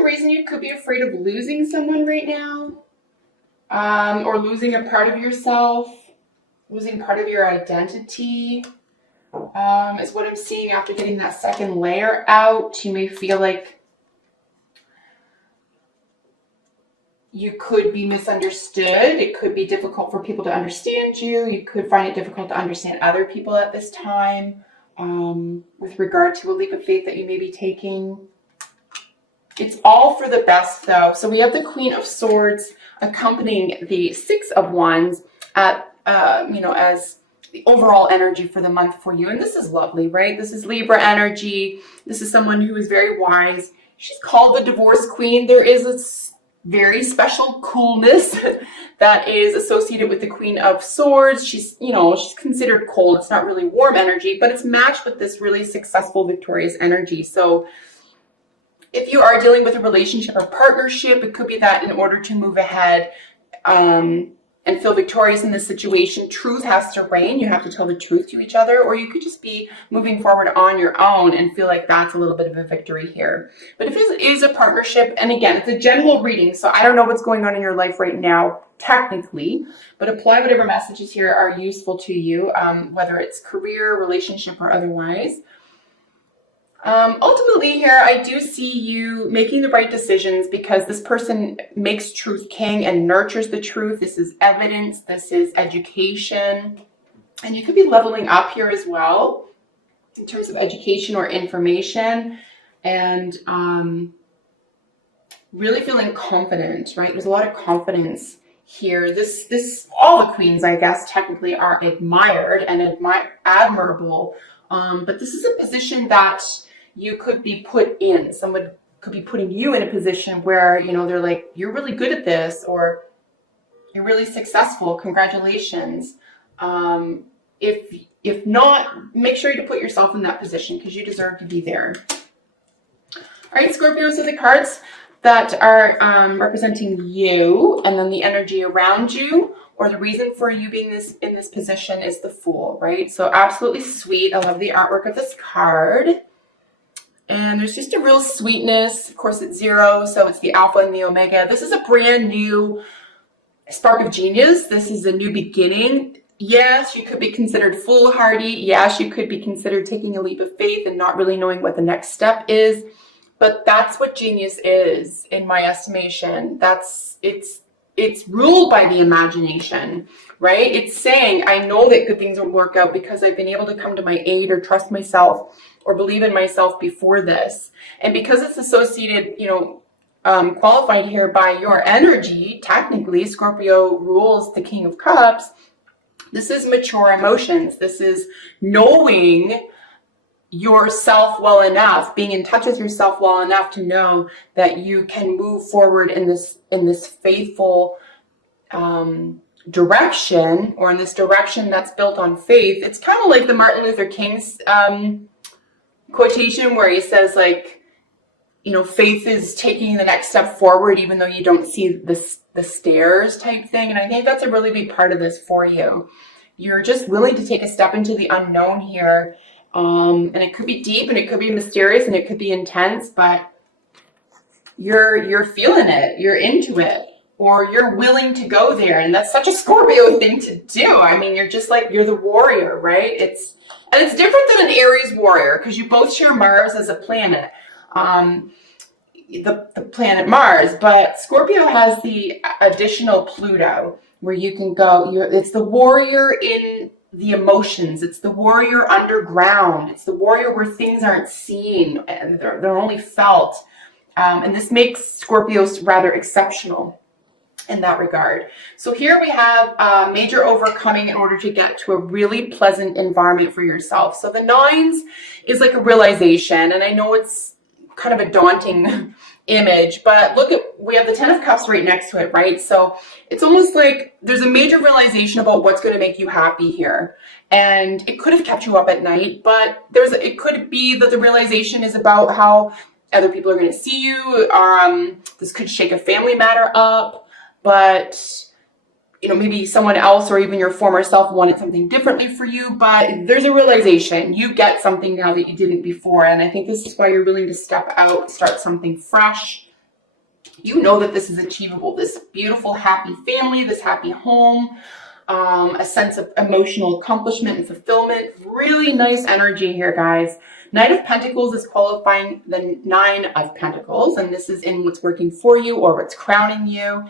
some reason you could be afraid of losing someone right now, or losing a part of yourself, losing part of your identity, is what I'm seeing after getting that second layer out. You may feel like you could be misunderstood. It could be difficult for people to understand you. You could find it difficult to understand other people at this time, with regard to a leap of faith that you may be taking. It's all for the best, though. So we have the Queen of Swords accompanying the Six of Wands at, as the overall energy for the month for you. And this is lovely, right? This is Libra energy. This is someone who is very wise. She's called the Divorce Queen. There is a very special coolness that is associated with the Queen of Swords. She's considered cold. It's not really warm energy, but it's matched with this really successful, victorious energy. So if you are dealing with a relationship or partnership, it could be that in order to move ahead and feel victorious in this situation, truth has to reign. You have to tell the truth to each other, or you could just be moving forward on your own and feel like that's a little bit of a victory here. But if it is a partnership, and again, it's a general reading, so I don't know what's going on in your life right now, technically, but apply whatever messages here are useful to you, whether it's career, relationship, or otherwise. Ultimately here, I do see you making the right decisions because this person makes truth king and nurtures the truth. This is evidence. This is education. And you could be leveling up here as well in terms of education or information, and really feeling confident, right? There's a lot of confidence here. All the queens, I guess, technically are admired and admirable. But this is a position that you could be put in. Someone could be putting you in a position where, they're like, you're really good at this, or you're really successful. Congratulations. If not, make sure you put yourself in that position because you deserve to be there. All right, Scorpio, so the cards that are representing you and then the energy around you, or the reason for you being in this position, is the Fool, right? So absolutely sweet. I love the artwork of this card. And there's just a real sweetness. Of course, it's zero, so it's the alpha and the omega. This is a brand new spark of genius. This is a new beginning. Yes, you could be considered foolhardy. Yes, you could be considered taking a leap of faith and not really knowing what the next step is. But that's what genius is, in my estimation. It's ruled by the imagination, right? It's saying, I know that good things will work out because I've been able to come to my aid or trust myself or believe in myself before this. And because it's associated, qualified here by your energy, technically, Scorpio rules the King of Cups. This is mature emotions. This is knowing yourself well enough, being in touch with yourself well enough to know that you can move forward in this faithful direction, or in this direction that's built on faith. It's kind of like the Martin Luther King's quotation where he says, like, faith is taking the next step forward even though you don't see the stairs type thing. And I think that's a really big part of this for you. You're just willing to take a step into the unknown here. And it could be deep and it could be mysterious and it could be intense, but you're feeling it, you're into it, or you're willing to go there. And that's such a Scorpio thing to do. I mean, you're just like, you're the warrior, right? It's different than an Aries warrior because you both share Mars as a planet, the planet Mars, but Scorpio has the additional Pluto where you can go. It's the warrior in the emotions. It's the warrior underground. It's the warrior where things aren't seen and they're only felt. And this makes Scorpios rather exceptional in that regard. So here we have major overcoming in order to get to a really pleasant environment for yourself. So the nines is like a realization, and I know it's kind of a daunting image, but look at, we have the 10 of Cups right next to it, right? So it's almost like there's a major realization about what's going to make you happy here. And it could have kept you up at night, but it could be that the realization is about how other people are going to see you. This could shake a family matter up, but maybe someone else or even your former self wanted something differently for you, but there's a realization. You get something now that you didn't before. And I think this is why you're willing to step out, start something fresh, you know that this is achievable. This beautiful, happy family, this happy home, a sense of emotional accomplishment and fulfillment. Really nice energy here, guys. Knight of Pentacles is qualifying the Nine of Pentacles, and this is in what's working for you or what's crowning you.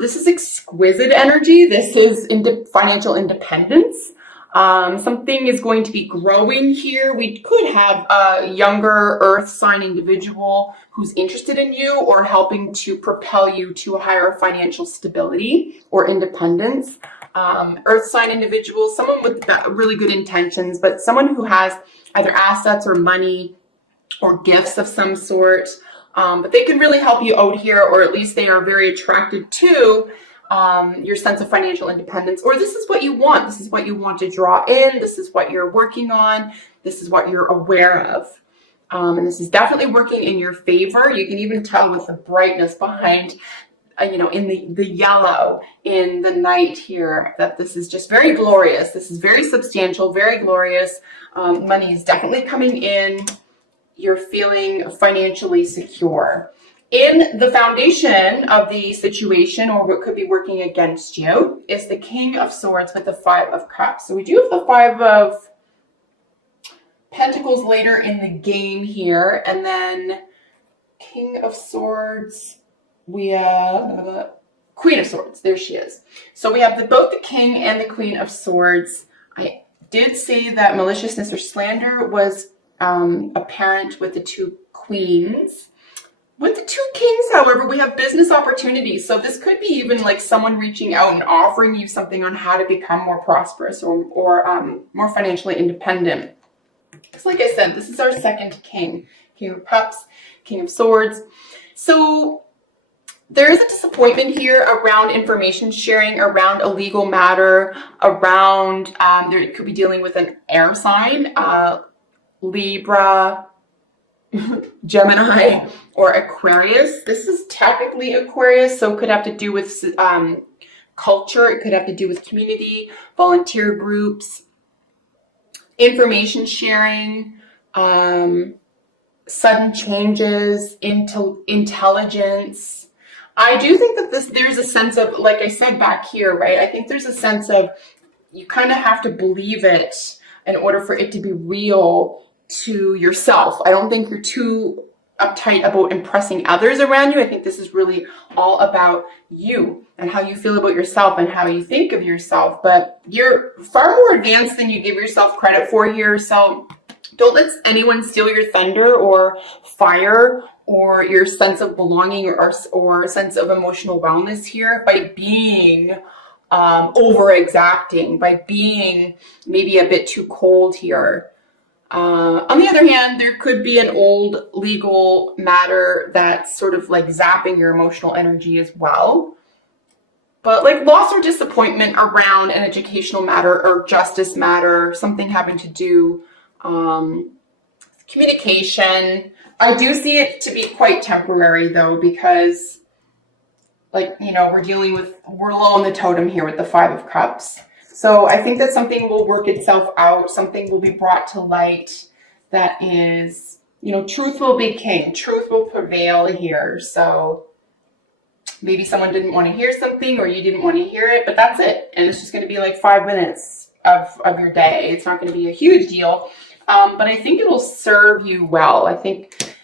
This is exquisite energy. This is financial independence. Something is going to be growing here. We could have a younger earth sign individual who's interested in you or helping to propel you to a higher financial stability or independence. Earth sign individual, someone with really good intentions, but someone who has either assets or money or gifts of some sort. But they can really help you out here, or at least they are very attracted to your sense of financial independence, or this is what you want. This is what you want to draw in. This is what you're working on. This is what you're aware of. And this is definitely working in your favor. You can even tell with the brightness behind, in the yellow in the night here, that this is just very glorious. This is very substantial, very glorious. Money is definitely coming in. You're feeling financially secure. In the foundation of the situation, or what could be working against you, is the King of Swords with the Five of Cups. So we do have the Five of Pentacles later in the game here, and then King of Swords, we have Queen of Swords. There she is. So we have both the King and the Queen of Swords. I did say that maliciousness or slander was apparent with the two queens. With the two kings, however, we have business opportunities. So this could be even like someone reaching out and offering you something on how to become more prosperous or more financially independent. Because like I said, this is our second king. King of Cups, King of Swords. So there is a disappointment here around information sharing, around a legal matter, around, there could be dealing with an air sign, Libra, Gemini, or Aquarius. This is technically Aquarius, so it could have to do with culture. It could have to do with community, volunteer groups, information sharing, sudden changes, intelligence. I do think that there's a sense of, like I said back here, right? I think there's a sense of you kind of have to believe it in order for it to be real to yourself. I don't think you're too uptight about impressing others around you. I think this is really all about you and how you feel about yourself and how you think of yourself. But you're far more advanced than you give yourself credit for here. So don't let anyone steal your thunder or fire or your sense of belonging or sense of emotional wellness here by being over exacting, by being maybe a bit too cold here. On the other hand, there could be an old legal matter that's sort of like zapping your emotional energy as well. But like loss or disappointment around an educational matter or justice matter, something having to do communication. I do see it to be quite temporary though, because we're low on the totem here with the Five of Cups. So I think that something will work itself out. Something will be brought to light that is, truth will be king. Truth will prevail here. So maybe someone didn't want to hear something or you didn't want to hear it, but that's it. And it's just going to be like 5 minutes of your day. It's not going to be a huge deal. But I think it'll serve you well. I think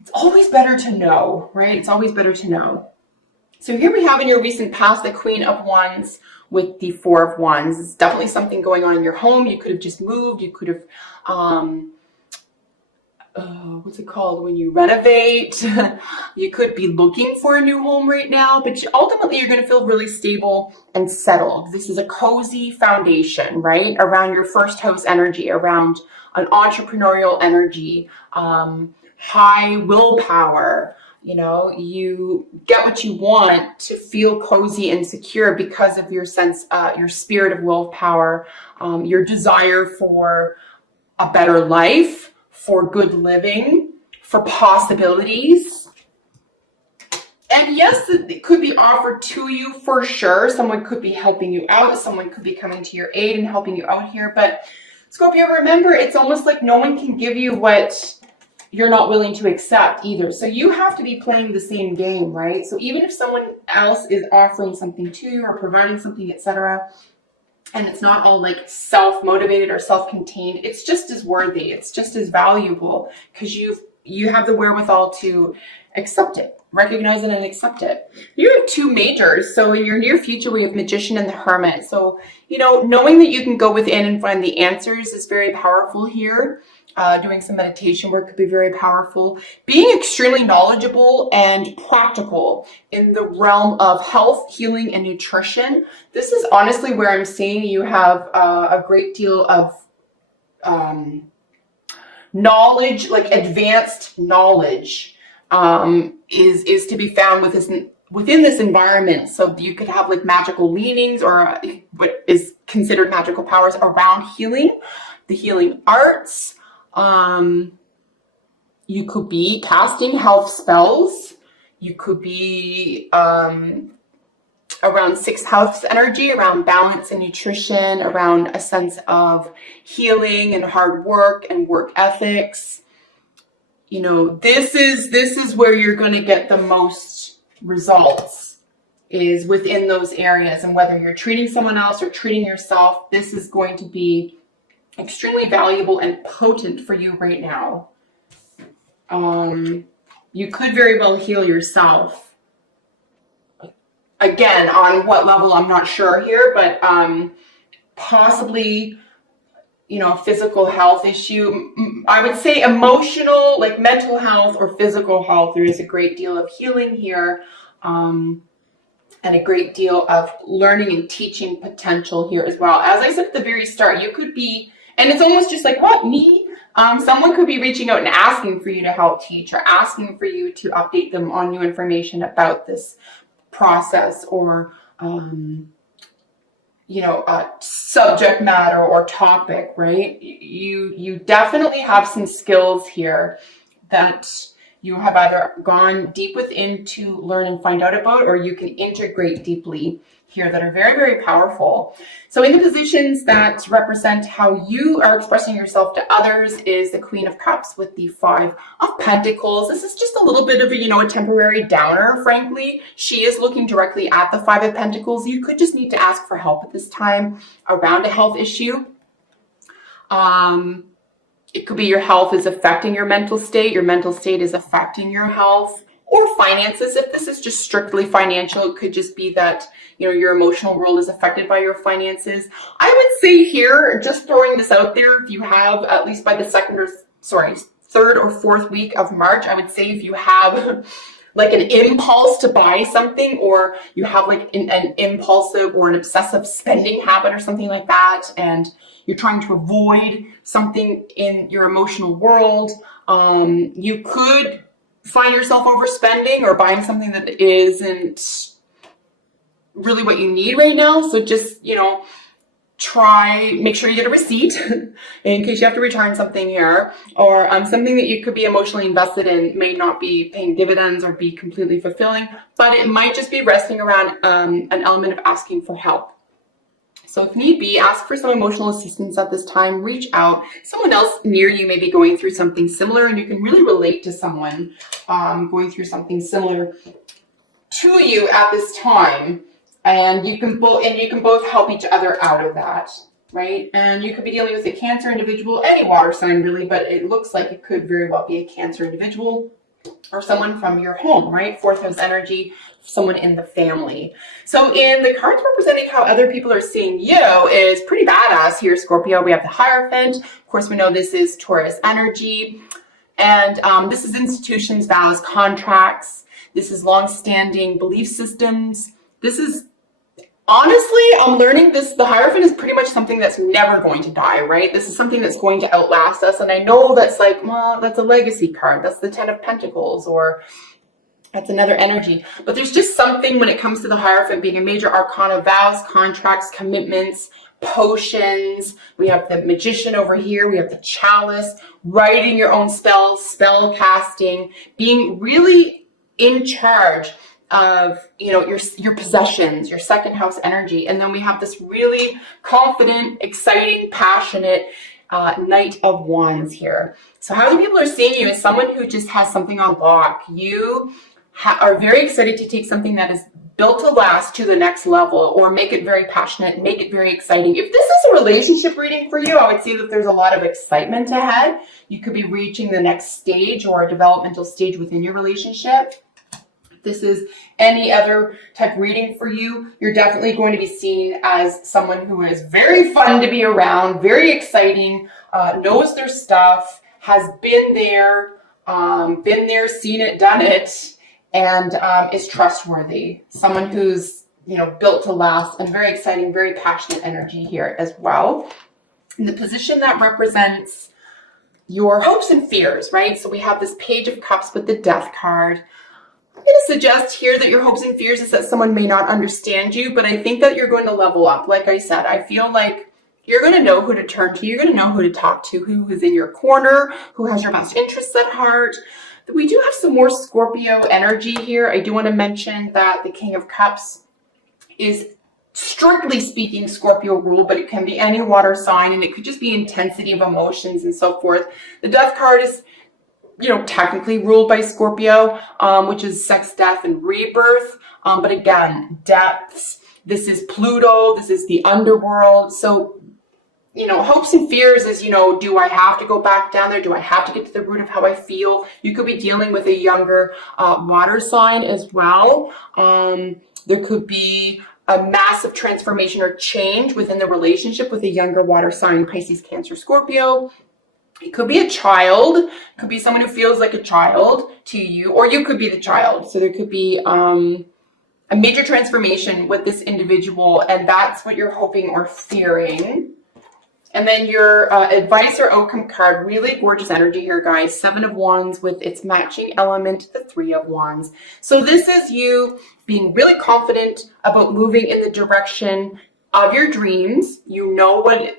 it's always better to know, right? It's always better to know. So here we have in your recent past the Queen of Wands with the Four of Wands. It's definitely something going on in your home. You could have just moved. You could have, what's it called when you renovate? You could be looking for a new home right now, but ultimately you're going to feel really stable and settled. This is a cozy foundation, right? Around your first house energy, around an entrepreneurial energy, high willpower. You get what you want to feel cozy and secure because of your your spirit of willpower, your desire for a better life, for good living, for possibilities. And yes, it could be offered to you for sure. Someone could be helping you out. Someone could be coming to your aid and helping you out here. But Scorpio, remember, it's almost like no one can give you what you're not willing to accept either. So you have to be playing the same game, right? So even if someone else is offering something to you or providing something, etc., and it's not all like self-motivated or self-contained, it's just as worthy, it's just as valuable, because you have the wherewithal to accept it, recognize it and accept it. You have two majors. So in your near future, we have Magician and the Hermit. So, knowing that you can go within and find the answers is very powerful here. Doing some meditation work could be very powerful. Being extremely knowledgeable and practical in the realm of health, healing, and nutrition. This is honestly where I'm seeing you have a great deal of knowledge, like advanced knowledge, is to be found within this environment. So you could have like magical leanings or what is considered magical powers around healing, the healing arts. You could be casting health spells. You could be around sixth house energy, around balance and nutrition, around a sense of healing and hard work and work ethics. This is where you're going to get the most results, is within those areas. And whether you're treating someone else or treating yourself, this is going to be extremely valuable and potent for you right now. You could very well heal yourself. Again, on what level, I'm not sure here, but possibly, physical health issue. I would say emotional, like mental health or physical health. There is a great deal of healing here, and a great deal of learning and teaching potential here as well. As I said at the very start, you could be, and it's almost just like, what, me? Someone could be reaching out and asking for you to help teach, or asking for you to update them on new information about this process, or subject matter or topic, right? You definitely have some skills here that you have either gone deep within to learn and find out about, or you can integrate deeply here, that are very, very powerful. So in the positions that represent how you are expressing yourself to others is the Queen of Cups with the Five of Pentacles. This is just a little bit of a temporary downer, frankly. She is looking directly at the Five of Pentacles. You could just need to ask for help at this time around a health issue. It could be your health is affecting your mental state is affecting your health, or finances. If this is just strictly financial, it could just be that your emotional world is affected by your finances. I would say here, just throwing this out there, if you have, at least by the third or fourth week of March, I would say if you have like an impulse to buy something, or you have like an impulsive or an obsessive spending habit or something like that, and you're trying to avoid something in your emotional world, you could find yourself overspending or buying something that isn't really what you need right now. So just, make sure you get a receipt in case you have to return something here, or something that you could be emotionally invested in may not be paying dividends or be completely fulfilling, but it might just be resting around an element of asking for help. So if need be, ask for some emotional assistance at this time. Reach out. Someone else near you may be going through something similar, and you can really relate to someone going through something similar to you at this time. And you can both help each other out of that, right? And you could be dealing with a Cancer individual, any water sign really, but it looks like it could very well be a Cancer individual or someone from your home, right? Fourth house energy, someone in the family. So in the cards representing how other people are seeing you is pretty badass here, Scorpio. We have the Hierophant. Of course, we know this is Taurus energy. And this is institutions, vows, contracts. This is long-standing belief systems. This is, honestly, I'm learning this. The Hierophant is pretty much something that's never going to die, right? This is something that's going to outlast us. And I know that's like, well, that's a legacy card. That's the Ten of Pentacles, or that's another energy. But there's just something when it comes to the Hierophant being a major arcana, vows, contracts, commitments, potions. We have the Magician over here. We have the Chalice, writing your own spells, spell casting, being really in charge of your possessions, your second house energy. And then we have this really confident, exciting, passionate Knight of Wands here. So how other people are seeing you is someone who just has something on lock. You are very excited to take something that is built to last to the next level, or make it very passionate, make it very exciting. If this is a relationship reading for you, I would say that there's a lot of excitement ahead. You could be reaching the next stage or a developmental stage within your relationship. If this is any other type reading for you, you're definitely going to be seen as someone who is very fun to be around, very exciting, knows their stuff, has been there, seen it, done it, and is trustworthy. Someone who's, built to last, and very exciting, very passionate energy here as well. In the position that represents your hopes and fears, right? So we have this Page of Cups with the Death card. I'm going to suggest here that your hopes and fears is that someone may not understand you, but I think that you're going to level up. Like I said, I feel like you're going to know who to turn to. You're going to know who to talk to, who is in your corner, who has your best interests at heart. We do have some more Scorpio energy here. I do want to mention that the King of Cups is, strictly speaking, Scorpio rule, but it can be any water sign, and it could just be intensity of emotions and so forth. The Death card is, technically ruled by Scorpio, which is sex, death, and rebirth. But again, depths. This is Pluto. This is the underworld. So, hopes and fears is, do I have to go back down there? Do I have to get to the root of how I feel? You could be dealing with a younger water sign as well. There could be a massive transformation or change within the relationship with a younger water sign, Pisces, Cancer, Scorpio. It could be a child. It could be someone who feels like a child to you, or you could be the child. So there could be a major transformation with this individual, and that's what you're hoping or fearing. And then your advice or outcome card, really gorgeous energy here, guys. 7 of Wands with its matching element, the 3 of Wands. So this is you being really confident about moving in the direction of your dreams. You know what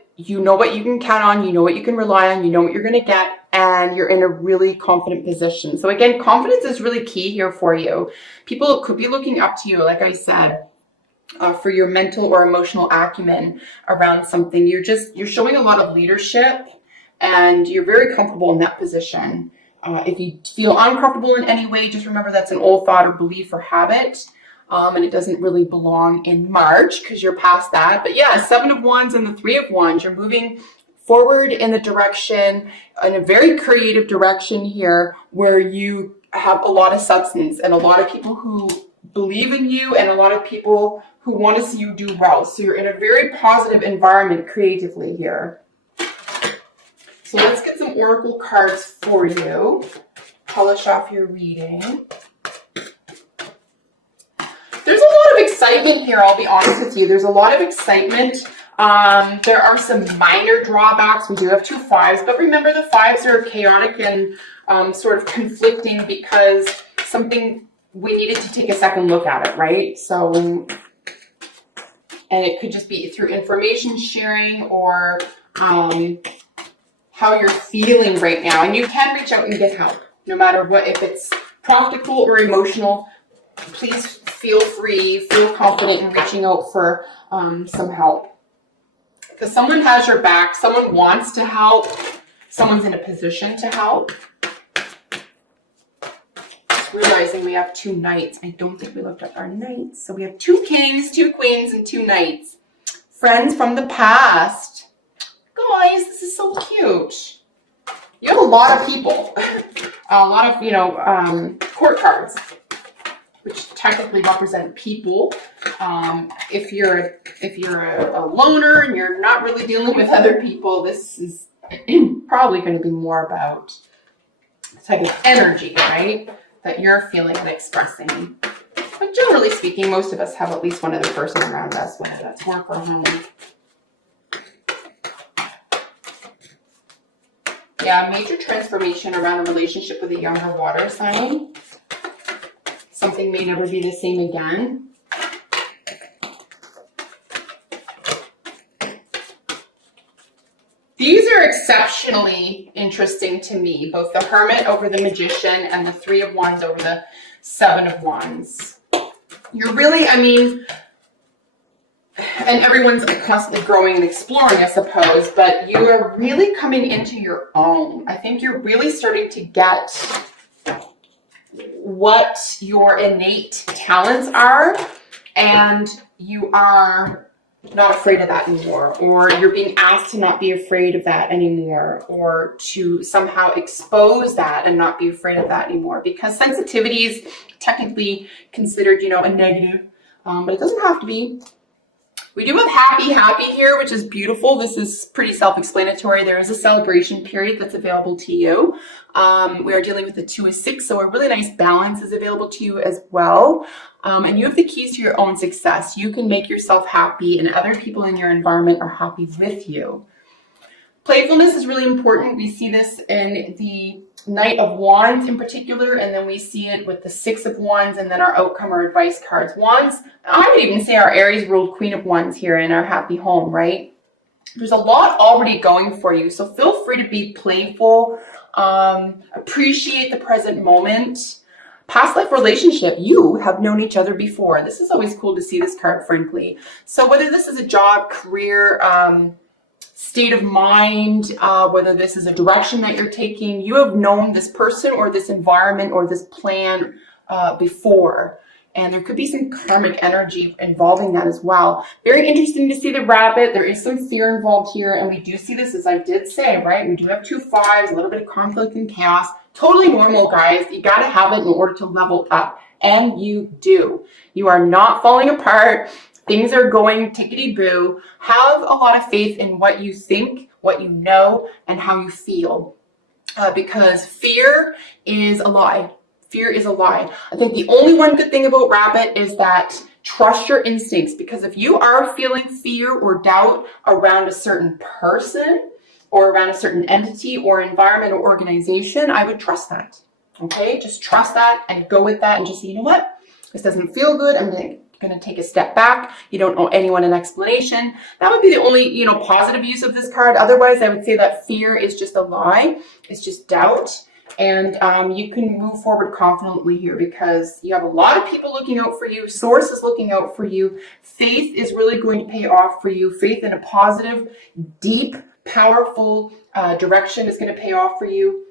you can count on, you know what you can rely on, you know what you're going to get, and you're in a really confident position. So again, confidence is really key here for you. People could be looking up to you, like I said, for your mental or emotional acumen around something. You're showing a lot of leadership, and you're very comfortable in that position. If you feel uncomfortable in any way, just remember that's an old thought or belief or habit. And it doesn't really belong in March because you're past that. But yeah, 7 of Wands and the 3 of Wands, you're moving forward in the direction, in a very creative direction here, where you have a lot of substance and a lot of people who believe in you, and a lot of people who want to see you do well. So you're in a very positive environment creatively here. So let's get some oracle cards for you. Polish off your reading. There's a lot of excitement here, I'll be honest with you. There's a lot of excitement. There are some minor drawbacks. We do have 2 5s, but remember the 5s are chaotic and sort of conflicting because we needed to take a second look at it, right? So, and it could just be through information sharing or how you're feeling right now. And you can reach out and get help, no matter what, if it's practical or emotional. Please feel free, feel confident in reaching out for some help. Because someone has your back, someone wants to help, someone's in a position to help. Just realizing we have 2 knights. I don't think we looked at our knights. So we have 2 kings, 2 queens, and 2 knights. Friends from the past. Guys, this is so cute. You have a lot of people. A lot of, court cards, which technically represent people. If you're a loner and you're not really dealing with other people, this is probably going to be more about the type of energy, right, that you're feeling and expressing. But generally speaking, most of us have at least one other person around us, whether that's work or home. Yeah, major transformation around a relationship with a younger water sign. Something may never be the same again. These are exceptionally interesting to me, both the Hermit over the Magician and the 3 of Wands over the 7 of Wands. You're really, and everyone's constantly growing and exploring, I suppose, but you are really coming into your own. I think you're really starting to get what your innate talents are, and you are not afraid of that anymore, or you're being asked to not be afraid of that anymore, or to somehow expose that and not be afraid of that anymore, because sensitivity is technically considered, you know, a negative, but it doesn't have to be. We do have happy here, which is beautiful. This is pretty self-explanatory. There is a celebration period that's available to you. We are dealing with the 2 of 6, so a really nice balance is available to you as well. And you have the keys to your own success. You can make yourself happy, and other people in your environment are happy with you. Playfulness is really important. We see this in the Knight of Wands in particular, and then we see it with the 6 of Wands, and then our outcome or advice cards. Wands, I would even say our Aries ruled Queen of Wands here in our happy home, right? There's a lot already going for you, so feel free to be playful, appreciate the present moment. Past life relationship, you have known each other before. This is always cool to see this card, frankly. So whether this is a job, career, state of mind, whether this is a direction that you're taking, you have known this person or this environment or this plan before. And there could be some karmic energy involving that as well. Very interesting to see the rabbit. There is some fear involved here. And we do see this, as I did say, right? We do have 2 5s, a little bit of conflict and chaos. Totally normal, guys. You got to have it in order to level up. And you do. You are not falling apart. Things are going tickety-boo. Have a lot of faith in what you think, what you know, and how you feel. Because fear is a lie. Fear is a lie. I think the only one good thing about rabbit is that trust your instincts. Because if you are feeling fear or doubt around a certain person or around a certain entity or environment or organization, I would trust that. Okay? Just trust that and go with that and just say, you know what? This doesn't feel good. I'm going to take a step back. You don't owe anyone an explanation. That would be the only, you know, positive use of this card. Otherwise, I would say that fear is just a lie. It's just doubt. And you can move forward confidently here because you have a lot of people looking out for you. Source is looking out for you. Faith is really going to pay off for you. Faith in a positive, deep, powerful direction is going to pay off for you.